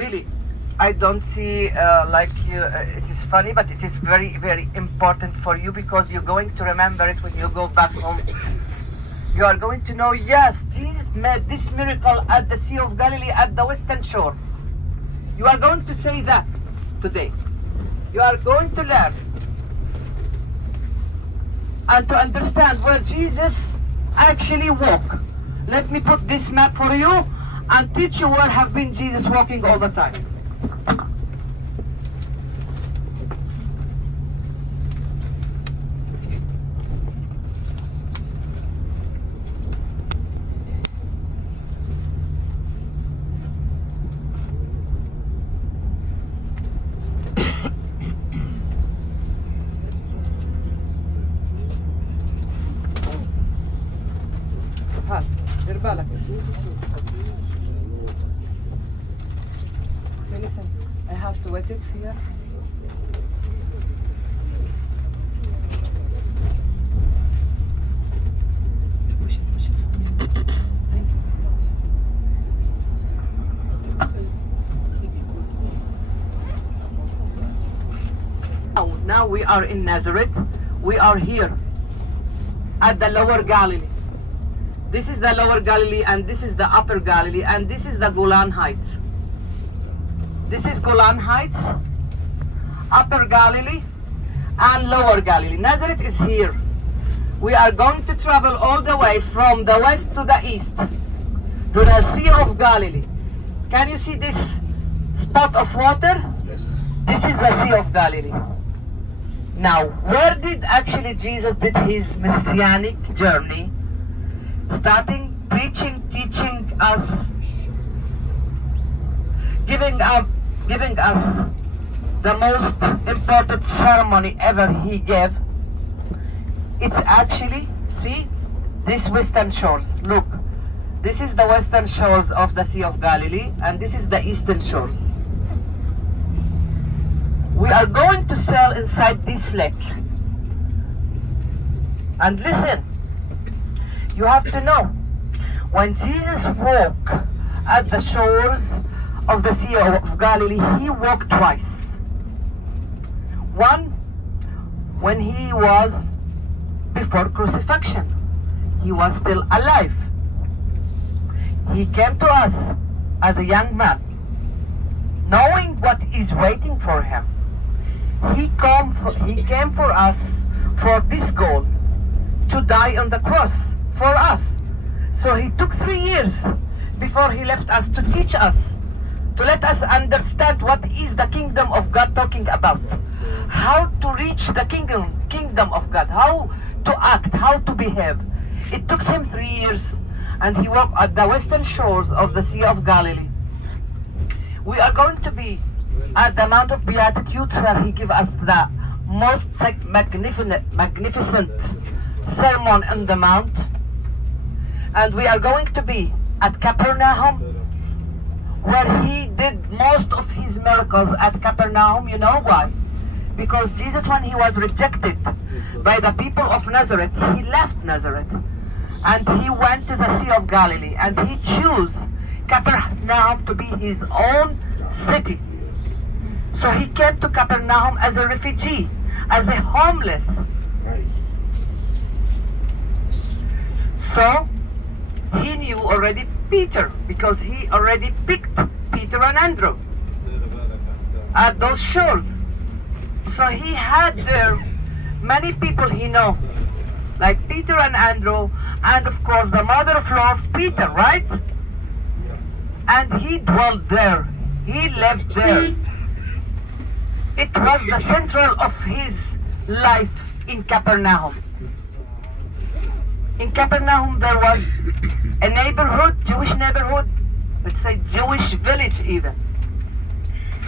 Really, I don't see like you, it is funny, but it is very, very important for you because you're going to remember it when you go back home. You are going to know, yes, Jesus made this miracle at the Sea of Galilee at the Western Shore. You are going to say that today. You are going to learn and to understand where Jesus actually walked. Let me put this map for you and teach you where have been Jesus walking all the time. ها دير بالك. Okay, listen, I have to wait it here. Push it for me. Thank you. Now we are in Nazareth. We are here at the Lower Galilee. This is the Lower Galilee and this is the Upper Galilee and this is the Golan Heights. This is Golan Heights, Upper Galilee and Lower Galilee. Nazareth is here. We are going to travel all the way from the west to the east to the Sea of Galilee. Can you see this spot of water? Yes. This is the Sea of Galilee. Now, where did actually Jesus did his messianic journey? Starting preaching, teaching us, giving us the most important ceremony ever he gave. It's actually, see, these western shores. Look, this is the western shores of the Sea of Galilee and this is the eastern shores. We are going to sail inside this lake. And listen, you have to know, when Jesus walked at the shores of the Sea of Galilee, he walked twice. One, when he was before crucifixion. He was still alive. He came to us as a young man, knowing what is waiting for him. He came for us for this goal, to die on the cross for us. So he took 3 years before he left us to teach us, to let us understand what is the kingdom of God talking about, how to reach the kingdom of God, how to act, how to behave. It took him 3 years and he walked at the western shores of the Sea of Galilee. We are going to be at the Mount of Beatitudes where he gave us the most magnificent sermon on the mount. And we are going to be at Capernaum where he did most of his miracles at Capernaum. You know why? Because Jesus, when he was rejected by the people of Nazareth, he left Nazareth and he went to the Sea of Galilee and he chose Capernaum to be his own city. So he came to Capernaum as a refugee, as a homeless. So he knew already Peter because he already picked Peter and Andrew at those shores. So he had there many people he know, like Peter and Andrew, and of course the mother-in-law of Peter, right? And he dwelled there. He lived there. It was the central of his life in Capernaum. In Capernaum there was a neighborhood, Jewish neighborhood, let's say Jewish village even,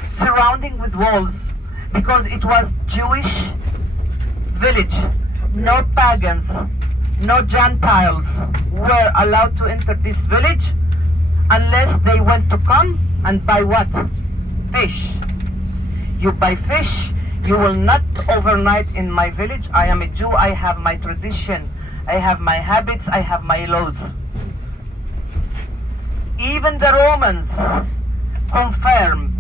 surrounding with walls, because it was Jewish village. No pagans, no Gentiles were allowed to enter this village unless they went to come and buy what? Fish. You buy fish, you will not overnight in my village. I am a Jew, I have my tradition, I have my habits, I have my laws. Even the Romans confirmed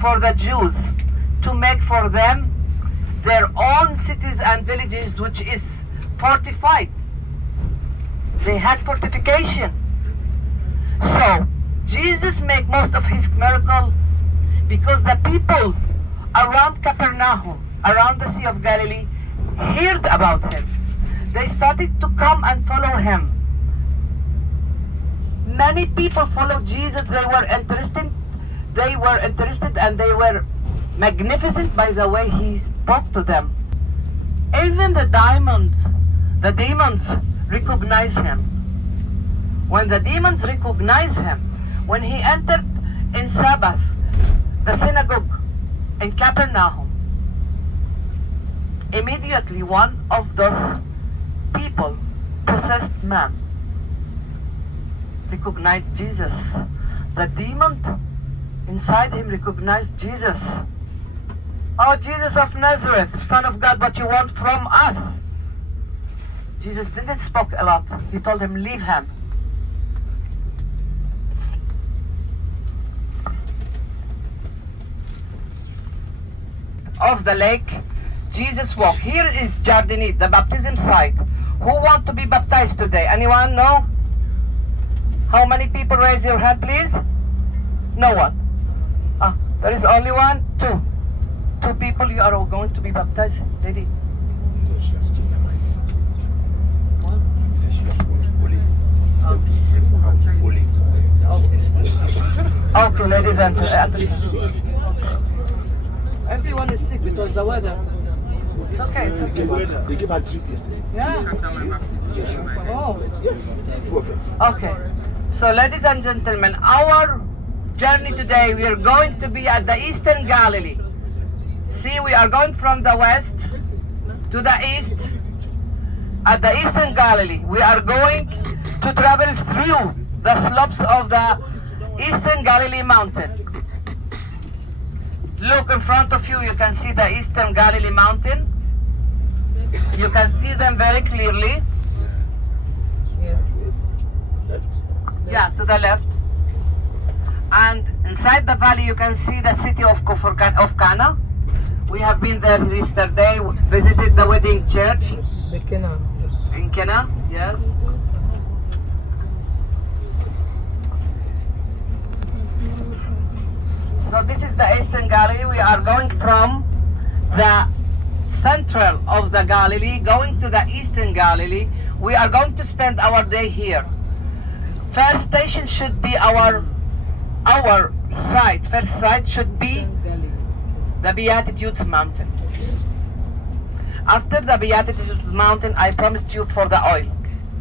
for the Jews to make for them their own cities and villages, which is fortified. They had fortification. So Jesus made most of his miracle because the people around Capernaum, around the Sea of Galilee, heard about him. They started to come and follow him. Many people followed Jesus. They were interested and they were magnificent by the way he spoke to them. Even the demons recognize him. When the demons recognize him, when he entered in Sabbath, the synagogue in Capernaum, immediately one of those people, possessed man, recognized Jesus. The demon inside him recognized Jesus. Oh, Jesus of Nazareth, Son of God, what you want from us? Jesus didn't speak a lot. He told him, leave him. Of the lake, Jesus walked. Here is Jardinit, the baptism site. Who want to be baptized today? Anyone know? How many people? Raise your hand, please. No one. There is only one, two. Two people, you are all going to be baptized, lady. She has changed her mind. What? She said she just wants to pray for her to holy for Okay, ladies and gentlemen. Everyone is sick because the weather. It's okay, it's okay. They gave her drip yesterday. Yeah. Oh. Problem. Okay. So, ladies and gentlemen, our journey today, we are going to be at the Eastern Galilee. See, we are going from the west to the east. At the Eastern Galilee, we are going to travel through the slopes of the Eastern Galilee mountain. Look in front of you, you can see the Eastern Galilee mountain. You can see them very clearly. Yes. Yeah, to the left. And inside the valley, you can see the city of Cana. We have been there yesterday, visited the wedding church. In Cana, yes. So this is the Eastern Galilee. We are going from the central of the Galilee, going to the Eastern Galilee. We are going to spend our day here. First station should be our site. First site should be the Beatitudes Mountain. After the Beatitudes Mountain, I promised you for the oil.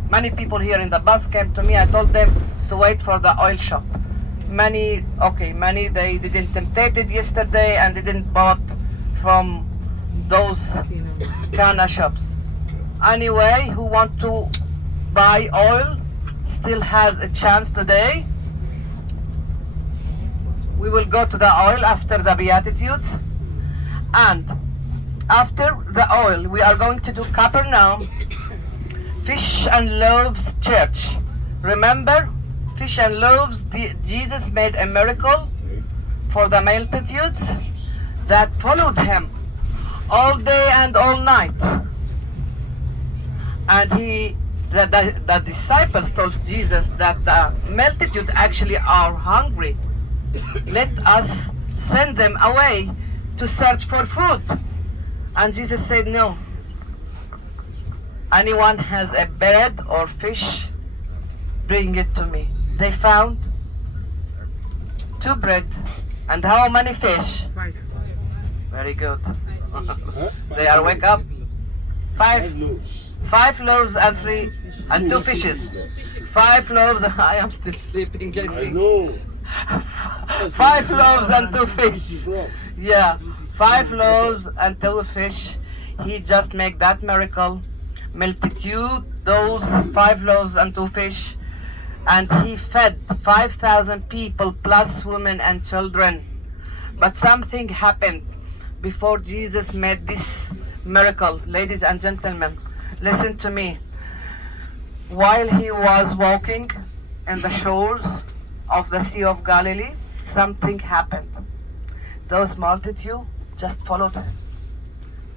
Many people here in the bus came to me. I told them to wait for the oil shop. Many they didn't tempted yesterday and didn't bought from those Cana shops. Anyway, who want to buy oil still has a chance today. We will go to the oil after the Beatitudes, and after the oil we are going to do Capernaum Fish and Loaves Church. Remember, fish and loaves, Jesus made a miracle for the multitudes that followed him all day and all night. And the disciples told Jesus that the multitude actually are hungry. Let us send them away to search for food. And Jesus said, no. Anyone has a bread or fish, bring it to me. They found 2 bread and how many fish? 5. Very good. They are wake up. 5 loaves and 2 fishes. 5 loaves. I am still sleeping. I know. 5 loaves and 2 fish. Yeah, 5 loaves and 2 fish. He just make that miracle. Multitude those 5 loaves and 2 fish, and he fed 5,000 people plus women and children. But something happened before Jesus made this miracle. Ladies and gentlemen, listen to me. While he was walking in the shores of the Sea of Galilee, something happened. Those multitude just followed him.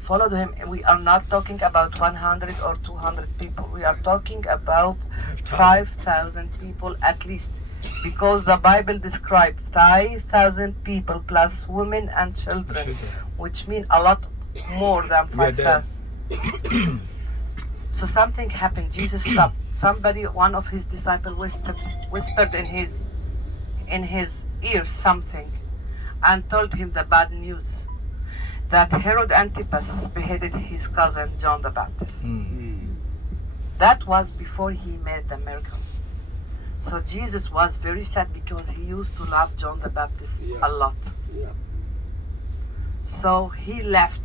Followed him. We are not talking about 100 or 200 people. We are talking about 5,000 people at least. Because the Bible described 5,000 people plus women and children, which mean a lot more than 5,000. So something happened. Jesus stopped. Somebody, one of his disciples, whispered in his ear something, and told him the bad news that Herod Antipas beheaded his cousin John the Baptist. That was before he made the miracle. So Jesus was very sad because he used to love John the Baptist a lot. Yeah. So he left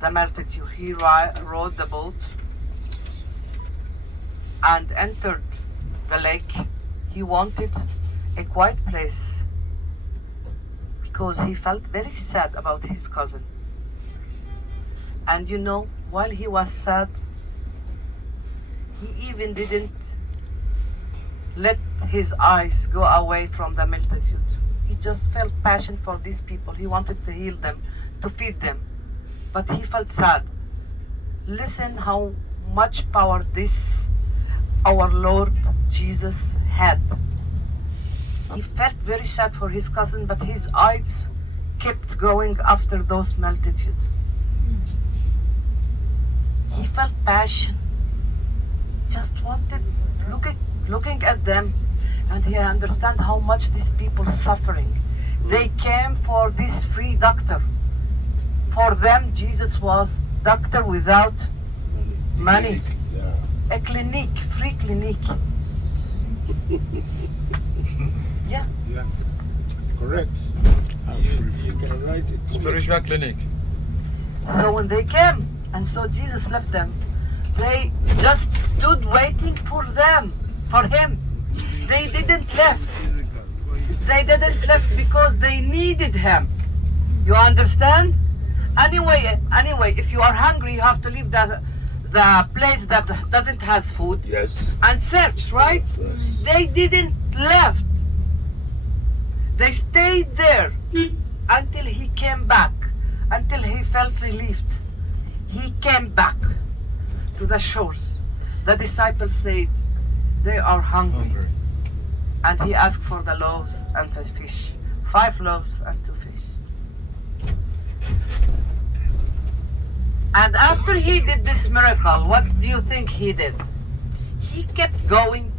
the multitude. He rowed the boat and entered the lake. He wanted a quiet place because he felt very sad about his cousin. And you know, while he was sad, he even didn't let his eyes go away from the multitude. He just felt passion for these people. He wanted to heal them, to feed them. But he felt sad. Listen how much power this, our Lord Jesus, had. He felt very sad for his cousin, but his eyes kept going after those multitude. He felt passion. Just wanted looking at them, and he understand how much these people suffering. They came for this free doctor. For them, Jesus was doctor without money. Yeah. A clinic, free clinic. Yeah. Yeah. Correct. You can write it. Spiritual clinic. So when they came and saw Jesus left them, they just stood waiting for them, for him. They didn't left. They didn't left because they needed him. You understand? Anyway, if you are hungry, you have to leave the place that doesn't has food Yes. and search, right? Yes. They didn't left. They stayed there until he came back, until he felt relieved. He came back to the shores. The disciples said, they are hungry. And he asked for the loaves and the fish. 5 loaves and 2 fish. And after he did this miracle, what do you think he did? He kept going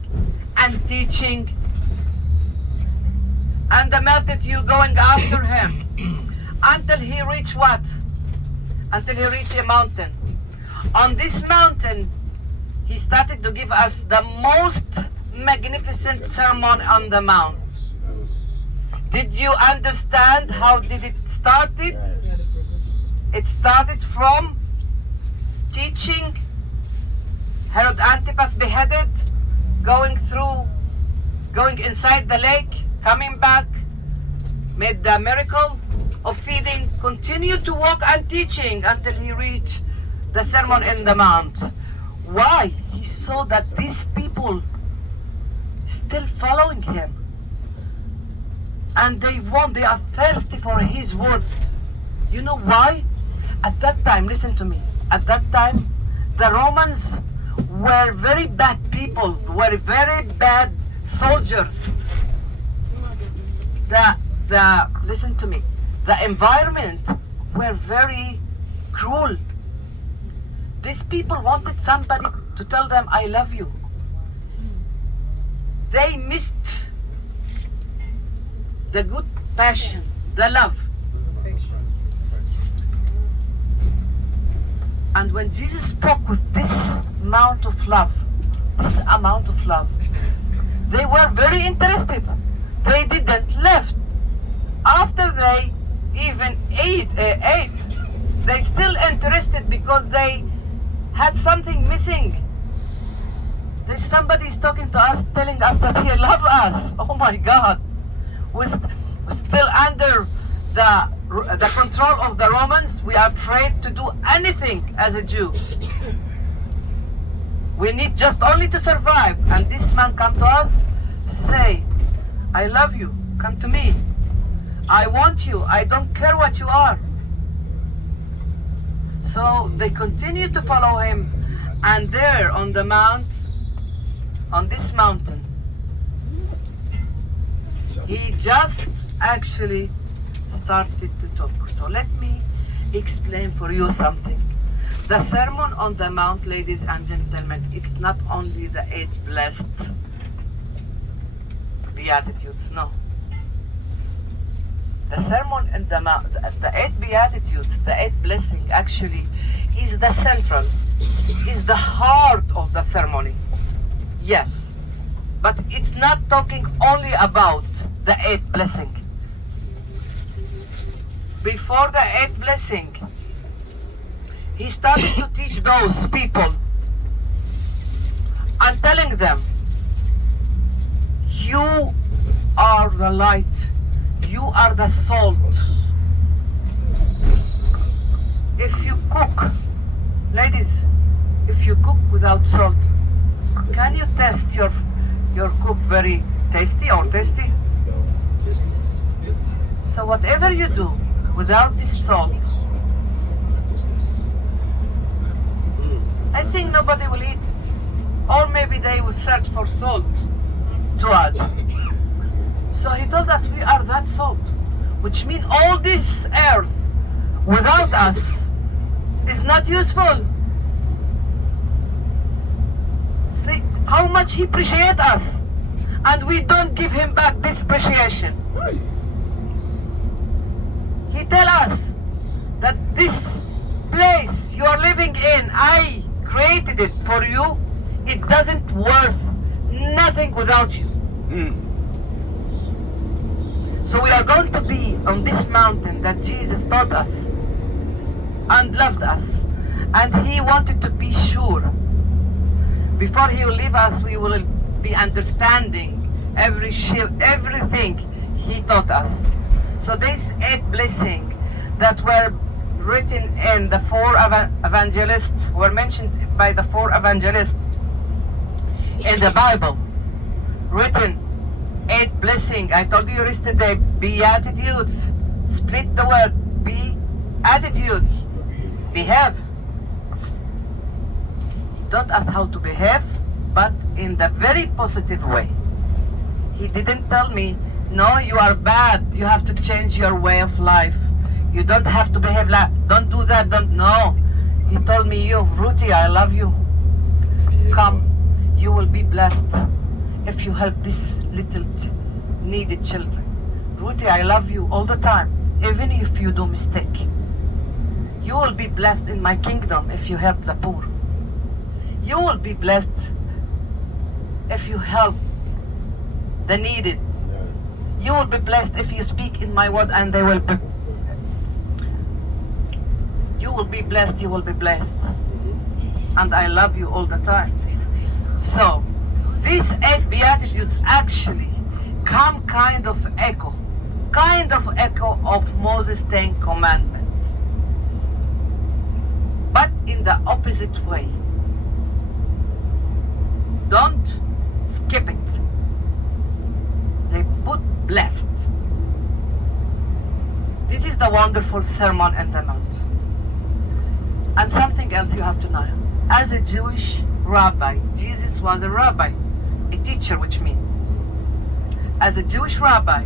and teaching, and the multitude going after him until he reached what? Until he reached a mountain. On this mountain, he started to give us the most magnificent sermon on the mount. Did you understand how did it started? Yes. It started from teaching, Herod Antipas beheaded, going inside the lake, coming back, made the miracle of feeding, continued to walk and teaching until he reached the Sermon in the Mount. Why? He saw that these people still following him. And they are thirsty for his word. You know why? At that time, listen to me, at that time, the Romans were very bad people, were very bad soldiers. Listen to me, the environment were very cruel. These people wanted somebody to tell them, I love you. They missed the good passion, the love. And when Jesus spoke with this amount of love, they were very interested. They didn't left. After they even ate, they still interested because they had something missing. There's somebody is talking to us, telling us that he loves us. Oh my God. We're still under the control of the Romans. We are afraid to do anything as a Jew. We need just only to survive. And this man come to us, say, I love you. Come to me. I want you. I don't care what you are. So they continue to follow him. And there on the mount, on this mountain, he just actually started to talk. So let me explain for you something. The Sermon on the Mount, ladies and gentlemen, it's not only the 8 blessed Beatitudes, no. The Sermon on the Mount, the 8 Beatitudes, the 8 blessing actually is the central, is the heart of the ceremony. Yes, but it's not talking only about the 8 blessing. Before the 8th blessing, he started to teach those people and telling them, you are the light, you are the salt. If you cook, ladies, if you cook without salt, can you test your cook very tasty or tasty? So whatever you do without this salt, I think nobody will eat it. Or maybe they will search for salt to add. So he told us we are that salt, which means all this earth without us is not useful. See how much he appreciates us, and we don't give him back this appreciation. He tell us that this place you are living in, I created it for you. It doesn't worth nothing without you. So we are going to be on this mountain that Jesus taught us and loved us, and he wanted to be sure before he will leave us we will be understanding everything he taught us. So these 8 blessings that were written in the 4 evangelists, were mentioned by the 4 evangelists in the Bible, written 8 blessings. I told you yesterday, Beatitudes, split the word, Beatitudes, behave. He taught us how to behave, but in the very positive way. He didn't tell me, no, you are bad, you have to change your way of life. You don't have to behave like, don't do that, don't, no. He told me, you, Ruthie, I love you. Come, you will be blessed if you help these little needed children. Ruthie, I love you all the time, even if you do mistake. You will be blessed in my kingdom if you help the poor. You will be blessed if you help the needed. You will be blessed if you speak in my word, and they will be. You will be blessed, you will be blessed. And I love you all the time. So, these 8 Beatitudes actually come kind of echo of Moses' 10 Commandments. But in the opposite way. Don't skip it. They put blessed. This is the wonderful Sermon on the Mount. And something else you have to know. As a Jewish rabbi, Jesus was a rabbi, a teacher, which means, as a Jewish rabbi,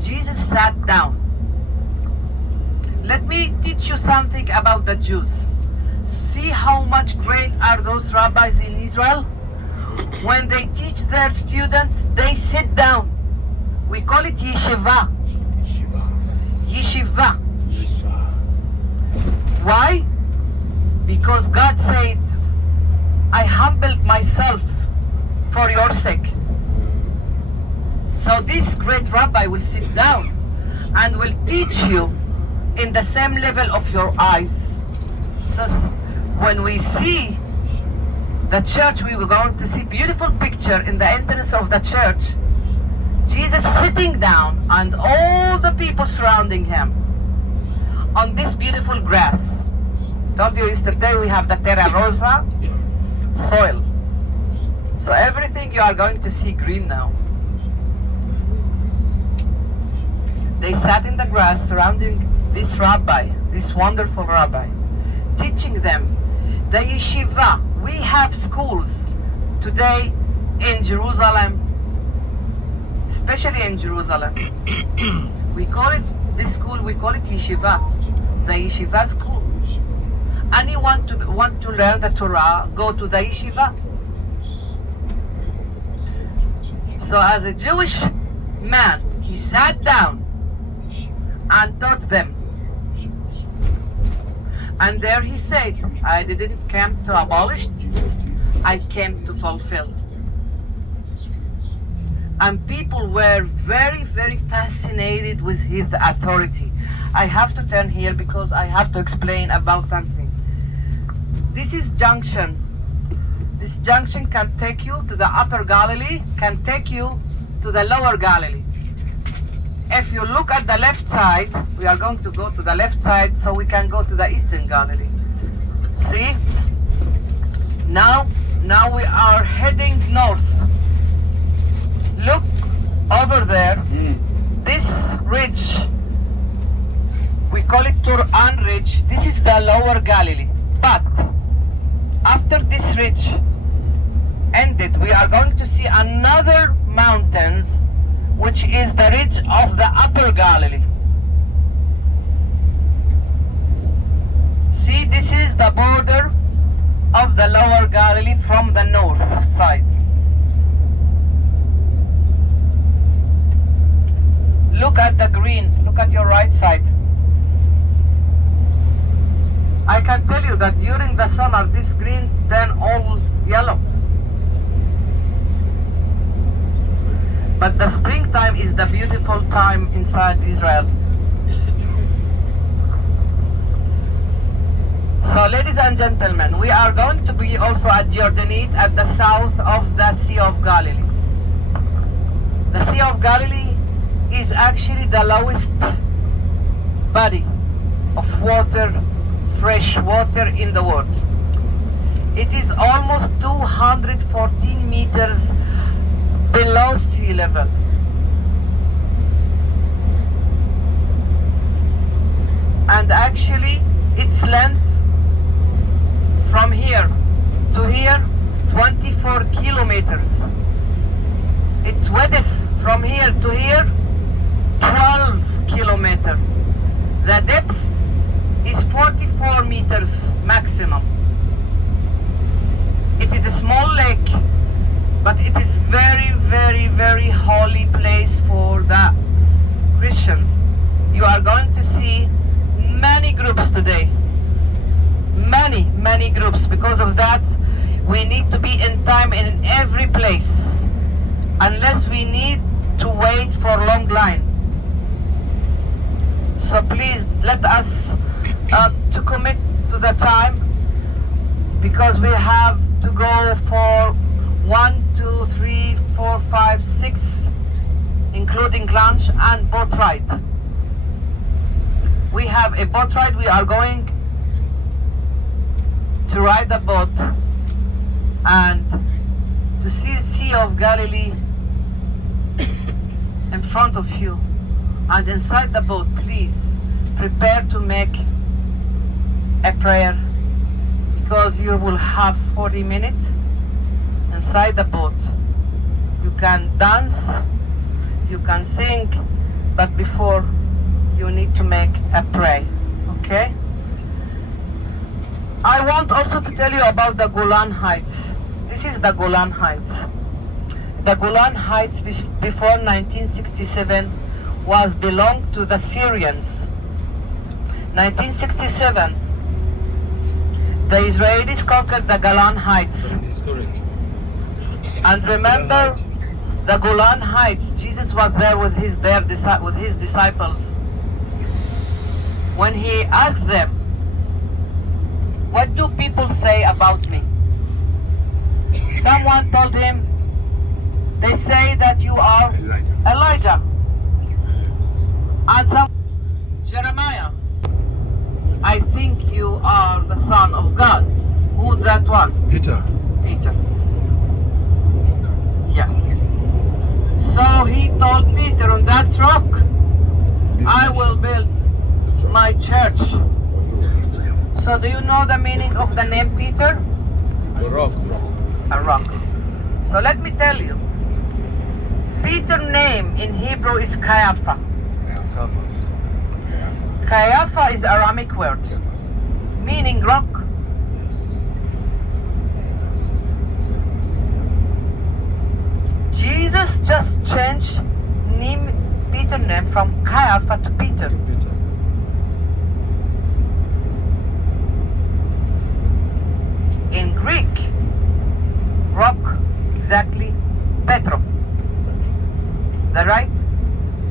Jesus sat down. Let me teach you something about the Jews. See how much great are those rabbis in Israel? When they teach their students, they sit down. We call it yeshiva. Yeshiva. Why? Because God said, I humbled myself for your sake. So this great rabbi will sit down and will teach you in the same level of your eyes. So when we see the church, we were going to see beautiful picture in the entrance of the church. Jesus sitting down and all the people surrounding him on this beautiful grass. Told you yesterday we have the terra rosa soil. So everything you are going to see green now. They sat in the grass surrounding this rabbi, this wonderful rabbi, teaching them the yeshiva. We have schools today in Jerusalem, especially in Jerusalem. We call it, this school, we call it yeshiva, the yeshiva school. Anyone want to learn the Torah, go to the yeshiva. So as a Jewish man, he sat down and taught them. And there he said, I didn't come to abolish, I came to fulfill. And people were very, very fascinated with his authority. I have to turn here because I have to explain about something. This is junction. This junction can take you to the upper Galilee, can take you to the lower Galilee. If you look at the left side, we are going to go to the left side so we can go to the eastern Galilee. See? Now we are heading north. Look over there. This ridge, we call it Turan Ridge. This is the lower Galilee. But after this ridge ended, we are going to see another mountains, which is the ridge of the upper Galilee. See, this is the border of the lower Galilee from the north side. Look at the green, look at your right side. I can tell you that during the summer, this green turn all yellow. But the springtime is the beautiful time inside Israel. So ladies and gentlemen, we are going to be also at Jordanite at the south of the Sea of Galilee. The Sea of Galilee is actually the lowest body of water, fresh water in the world. It is almost 214 meters below sea level. And actually its length from here to here 24 kilometers. Its width from here to here 12 kilometers. The depth is 44 meters maximum. It is a small lake, but it is very, very, very holy place for the Christians. You are going to see many groups today. Many groups. Because of that, we need to be in time in every place. Unless we need to wait for a long line. So please let us to commit to the time, because we have to go for 1, 2, 3, 4, 5, 6, including lunch and boat ride. We have a boat ride. We are going to ride the boat and to see the Sea of Galilee in front of you. And inside the boat, please prepare to make a prayer, because you will have 40 minutes inside the boat. You can dance, you can sing, but before you need to make a prayer, okay? I want also to tell you about the Golan Heights. This is the Golan Heights. The Golan Heights before 1967 was belonged to the Syrians. 1967, the Israelis conquered the Golan Heights. Historic. And remember, the Golan Heights, Jesus was there with his disciples. When he asked them, what do people say about me? Someone told him, they say that you are Elijah. And some, Jeremiah, I think you are the Son of God. Who's that one? Peter. Peter. Yes. So he told Peter, on that rock I will build my church. on you. So do you know the meaning of the name Peter? The rock. A rock. So let me tell you. Peter's name in Hebrew is Caiaphas. Caiaphas is Aramaic word meaning rock. Jesus just changed Peter's name from Caiaphas to Peter. In Greek, rock exactly Petro. The right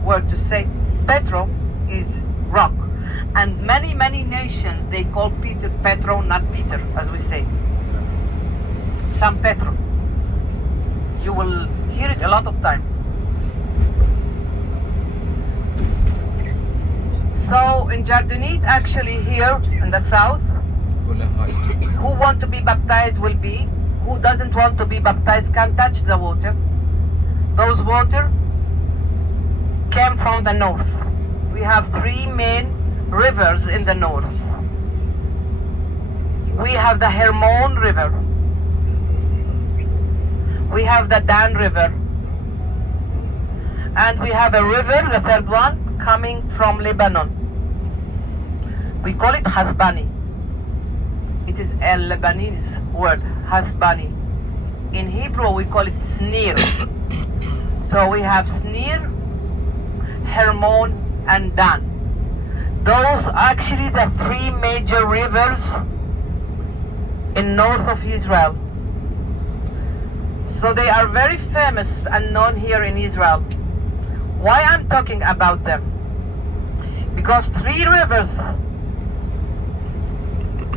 word to say Petro is rock. And many nations they call Peter Petro, not Peter, as we say. San Petro. You will hear it a lot of time. So in Jardinite, actually here in the south, who want to be baptized will be. Who doesn't want to be baptized can touch the water. Those water came from the north. We have three main rivers in the north. We have the Hermon River. We have the Dan River. And we have a river, the third one, coming from Lebanon. We call it Hasbani. It is a Lebanese word, Hasbani. In Hebrew, we call it Snir. So we have Snir, Hermon, and Dan. Those are actually the three major rivers in north of Israel. So they are very famous and known here in Israel. Why I'm talking about them? Because three rivers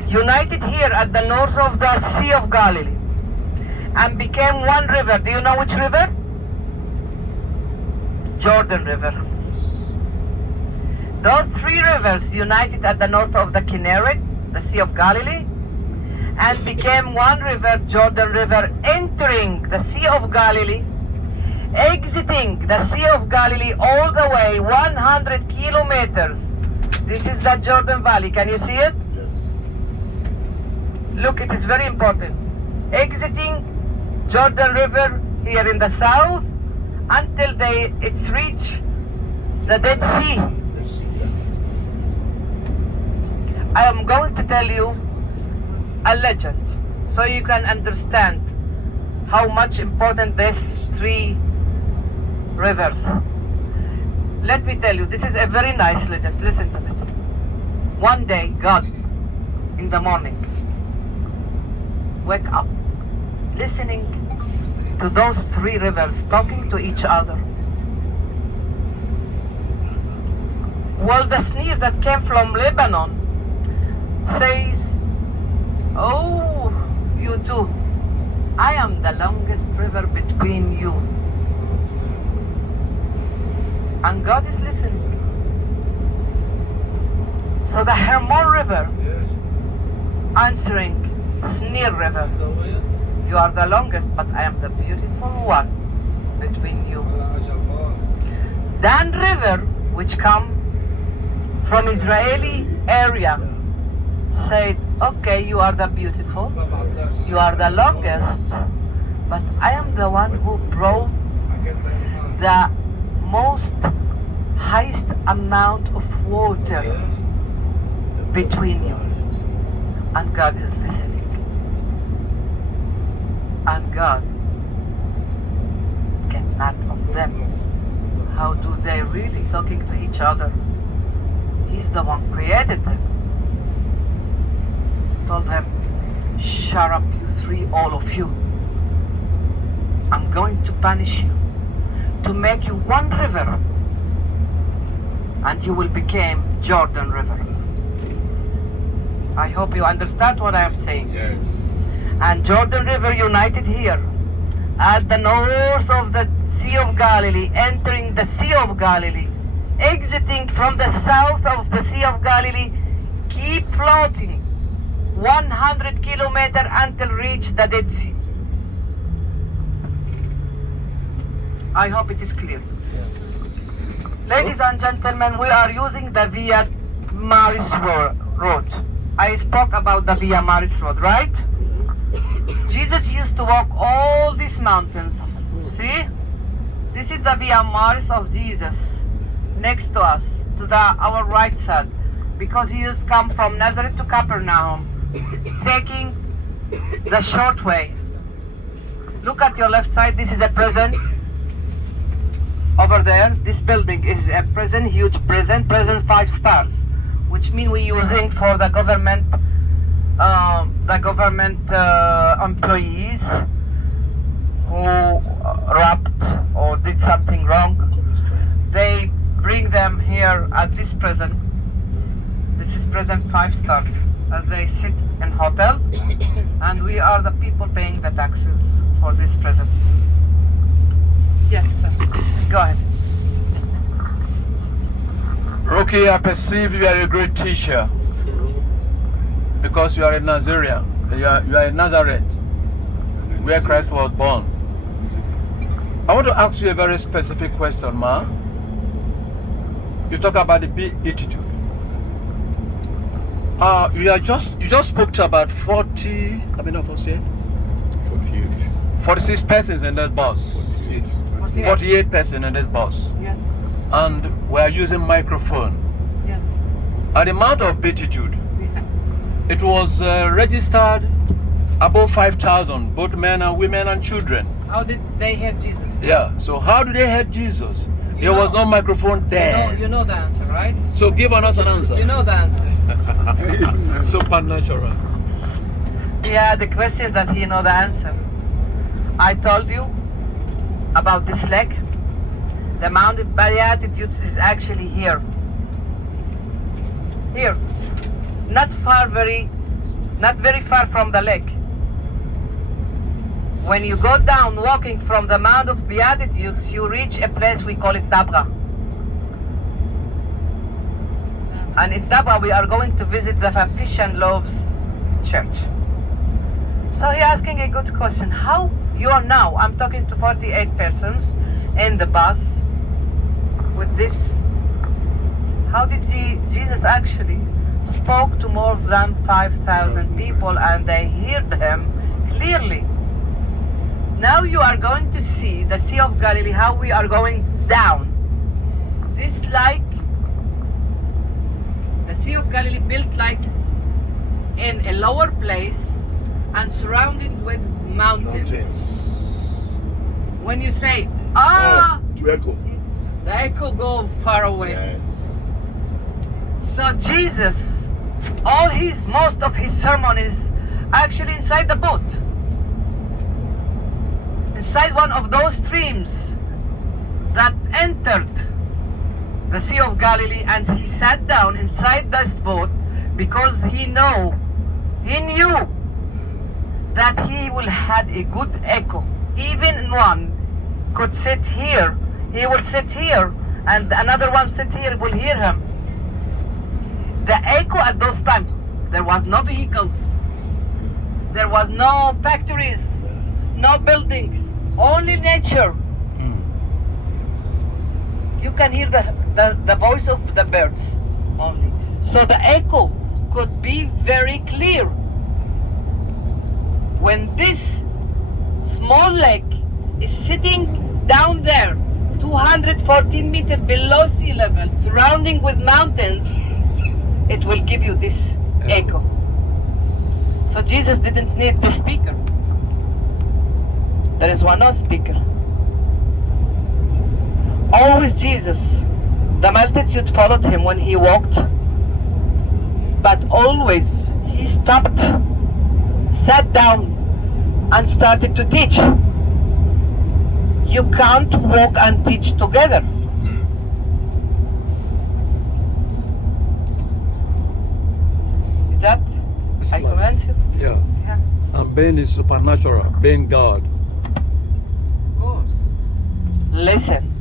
united here at the north of the Sea of Galilee and became one river. Do you know which river? Jordan River. Those three rivers united at the north of the Kinneret, the Sea of Galilee, and became one river, Jordan River, entering the Sea of Galilee, exiting the Sea of Galilee all the way 100 kilometers. This is the Jordan Valley. Can you see it? Look, it is very important. Exiting Jordan River here in the south until it's reached the Dead Sea. I am going to tell you a legend so you can understand how much important these three rivers. Let me tell you, this is a very nice legend. Listen to it. One day, God, in the morning, wake up, listening to those three rivers talking to each other. Well, the Snir that came from Lebanon says, "Oh, you two, I am the longest river between you." And God is listening. So the Hermon River answering Snir River, "You are the longest, but I am the beautiful one between you." Dan River, which come from Israeli area, said, "Okay, you are the beautiful, you are the longest, but I am the one who brought the most highest amount of water between you." And God is listening. And God get mad on them. How do they really talking to each other? He's the one created them. Told them, "Shut up, you three, all of you. I'm going to punish you to make you one river, and you will become Jordan River." I hope you understand what I am saying. Yes. And Jordan River united here at the north of the Sea of Galilee, entering the Sea of Galilee, exiting from the south of the Sea of Galilee, keep floating 100 kilometers until reach the Dead Sea. I hope it is clear. Ladies and gentlemen, we are using the Via Maris road. I spoke about the Via Maris road, right? Jesus used to walk all these mountains. See? This is the Via Maris of Jesus. Next to us, to our right side. Because he used to come from Nazareth to Capernaum, taking the short way. Look at your left side, this is a prison. Over there, this building is a prison, huge prison 5 stars, which means we're using for the government employees who robbed or did something wrong. They bring them here at this prison. This is prison 5 stars. They sit in hotels, and we are the people paying the taxes for this prison. Yes, sir. Go ahead. Rocky, I perceive you are a great teacher because you are a Nazarene. You are a Nazareth, where Christ was born. I want to ask you a very specific question, ma. You talk about the beatitude. You just spoke to about 40. How many of us here? 48. 46 persons in this bus. 48 persons in this bus. Yes. And we are using microphone. Yes. At the Mount of Beatitude, it was registered above 5,000, both men and women and children. How did they have Jesus? Yeah. So how do they have Jesus? There was no microphone there. You know the answer, right? So give us an answer. You know the answer. Supernatural. Yeah, the question that he know the answer. I told you about this lake. The Mount of Beatitudes is actually here. Here. Not very far from the lake. When you go down walking from the Mount of Beatitudes, you reach a place we call it Dabra. And in Dabra we are going to visit the Fish and Loaves church. So he's asking a good question. How you are now, I'm talking to 48 persons in the bus with this. How did Jesus actually spoke to more than 5,000 people and they heard him clearly? Now you are going to see the Sea of Galilee, how we are going down. This like the Sea of Galilee built like in a lower place and surrounded with mountains. When you say, To echo. the echo go far away. Yes. So Jesus, most of his sermon is actually inside the boat. Inside one of those streams that entered the Sea of Galilee, and he sat down inside this boat because he knew that he will have a good echo. Even one could sit here, he will sit here, and another one sit here will hear him. The echo at those times, there was no vehicles, there was no factories, no buildings, only nature. You can hear the voice of the birds only. So the echo could be very clear. When this small lake is sitting down there, 214 meters below sea level, surrounding with mountains, it will give you this echo. So Jesus didn't need the speaker. There is one no speaker. Always Jesus. The multitude followed him when he walked, but always he stopped, sat down, and started to teach. You can't walk and teach together. Is that I convince you? Yeah. Yeah. And being is supernatural, being God. Of course. Listen,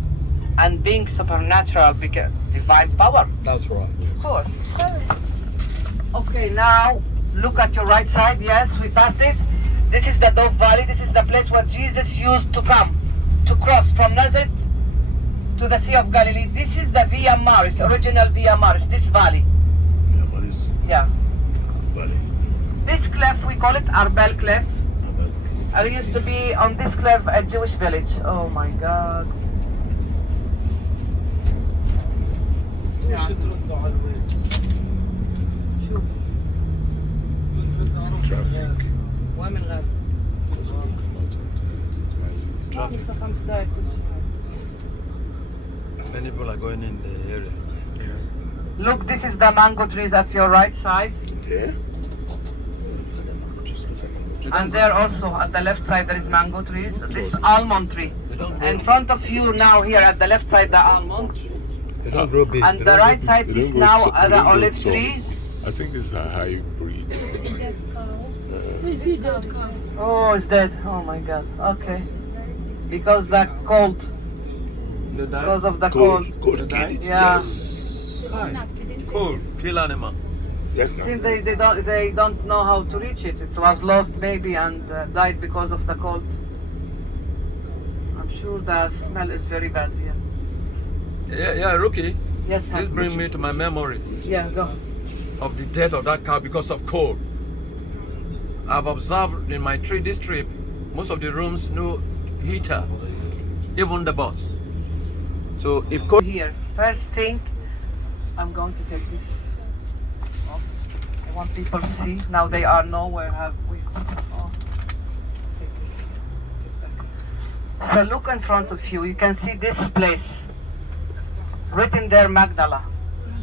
and being supernatural because divine power. That's right. Of course. Okay, now look at your right side. Yes, we passed it. This is the Dove Valley. This is the place where Jesus used to come, to cross from Nazareth to the Sea of Galilee. This is the Via Maris, original Via Maris, this valley. Yeah, what is Yeah. Valley? This cleft, we call it Arbel Cleft. Abel. I used to be on this cleft a Jewish village. Oh my God. ليش تردوا على الويز؟ شوف Traffic. وين غير Because we come out and drive. لسه 5 دقايق كل شيء. Many people are going in the area. Yes. Look, this is the mango trees at your right side. Yeah. And there also at the left side there is mango trees. This almond tree. In front of you now here at the left side the almonds. They don't grow big. And the right side is now the olive trees. I think this is a hybrid. Oh, it's dead. Oh my God. Okay. Because the cold. They die. Because of the cold. Cold They kid. die? Yeah. Yes. Cold. Kill animal. Yes. See, they don't know how to reach it. It was lost maybe and died because of the cold. I'm sure the smell is very bad here. Yeah, Rookie. Yes, This sir. brings me to my memory Yeah, go. of the death of that cow because of cold. I've observed in my this trip, most of the rooms no heater, even the bus. So if cold, Here. First thing, I'm going to take this off. I want people to see. Now they are nowhere. Have we? Oh, take this. So look in front of you. You can see this place. Written there, Magdala.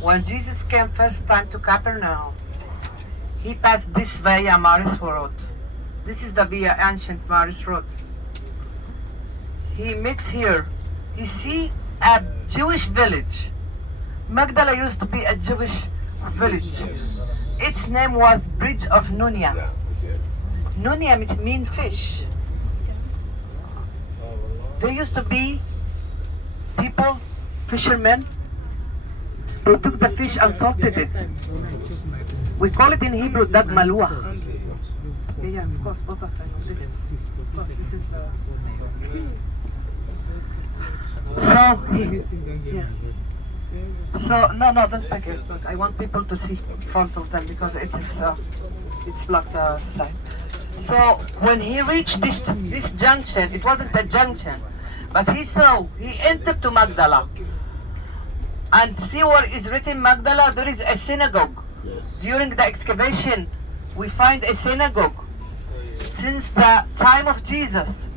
When Jesus came first time to Capernaum, he passed this Via Maris Road. This is the Via Ancient Maris Road. He meets here. He see a Jewish village. Magdala used to be a Jewish village. Its name was Bridge of Nunia. Yeah. Okay. Nunia means fish. There used to be people, fishermen. They took the fish and salted it. We call it in Hebrew dag malua. Yeah, of course, both of them. This is the. So, yeah. So no, don't pack it. Look, I want people to see in front of them because it is it's blocked the side. So when he reached this junction, it wasn't a junction, but he entered to Magdala. And see what is written Magdala, there is a synagogue. Yes. During the excavation, we find a synagogue since the time of Jesus.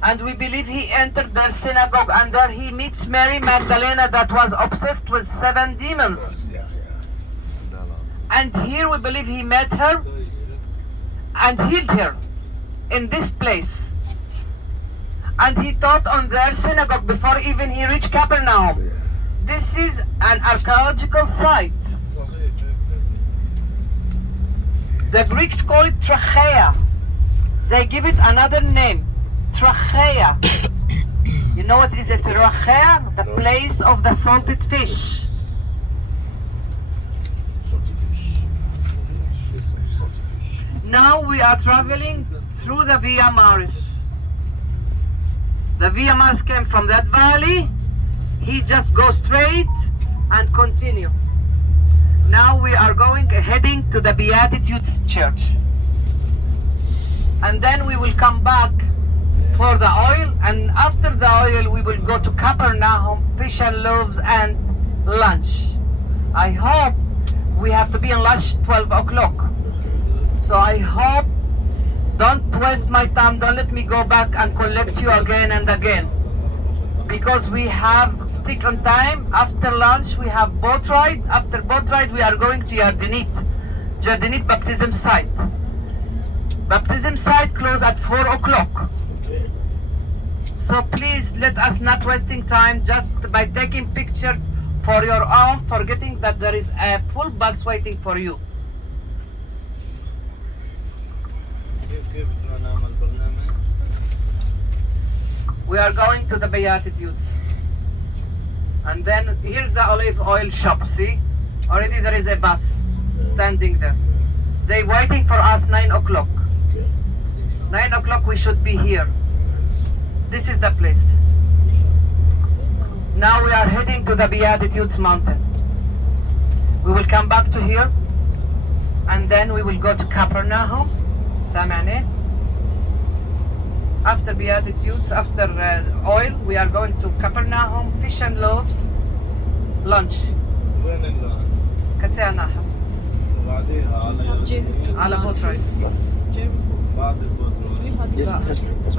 And we believe he entered their synagogue and there he meets Mary Magdalena that was obsessed with 7 demons. Yeah. And here we believe he met her and healed her in this place. And he taught on their synagogue before even he reached Capernaum. This is an archaeological site. The Greeks call it Trachea. They give it another name, Trachea. You know what is a Trachea? The place of the salted fish. Salty fish. Yes, salty fish. Now we are traveling through the Via Maris. The Via Maris came from that valley. He just goes straight and continue. Now we are heading to the Beatitudes Church. And then we will come back for the oil, and after the oil we will go to Capernaum, fish and loaves and lunch. I hope we have to be in lunch 12 o'clock. So I hope, don't waste my time, don't let me go back and collect you again and again. Because we have stick on time. After lunch we have boat ride. After boat ride we are going to Yardenit baptism site. Baptism site close at 4 o'clock. Okay. So please let us not wasting time just by taking pictures for your own, forgetting that there is a full bus waiting for you. كيف بدنا نعمل برنامج؟ We are going to the Beatitudes. And then here's the olive oil shop, see? Already there is a bus standing there. They waiting for us 9 o'clock. Okay. 9 o'clock we should be here. This is the place. Now we are heading to the Beatitudes Mountain. We will come back to here and then we will go to Capernaum. سامعني? After Beatitudes, after oil, we are going to Capernaum, fish and loaves, lunch. وين اللون؟ كتساناها وبعديها على جيريكو. على بوت رايد. جيريكو. بعد البودرون. في هذه Yes, الساعة. yes, yes.